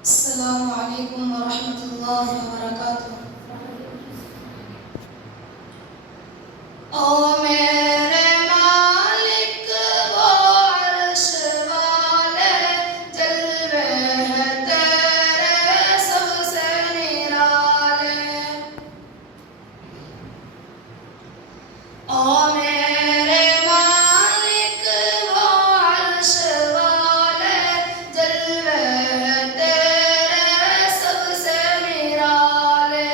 السلام عليكم ورحمة الله وبركاته. ओ मेरे मालिक वो अर्श वाले जलवे हैं तेरे सबसे निराले। ओ मेरे मालिक वो अर्श वाले जलवे हैं तेरे सबसे निराले।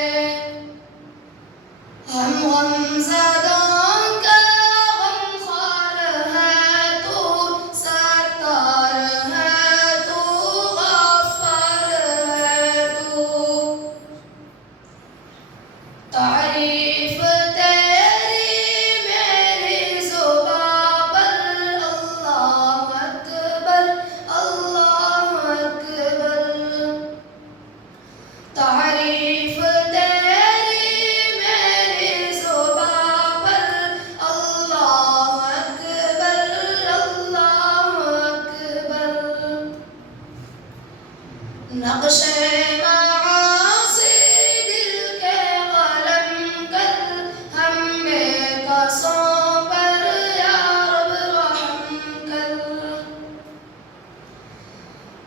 हम गमज़दों का गमख़ार है तू, सत्तार है तू, गफ़्फ़ार है तू। तारीफ़ तेरी मेरी ज़ुबां पर, अल्लाहु अकबर, अल्लाहु अकबर। तारीफ़ तेरी मेरी ज़ुबां पर, अल्लाहु अकबर, अल्लाहु अकबर। नक्शे मआसी दिल के कलम कर, हम बेकसों पर या रब रहम कर।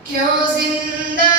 क्यों जिंदा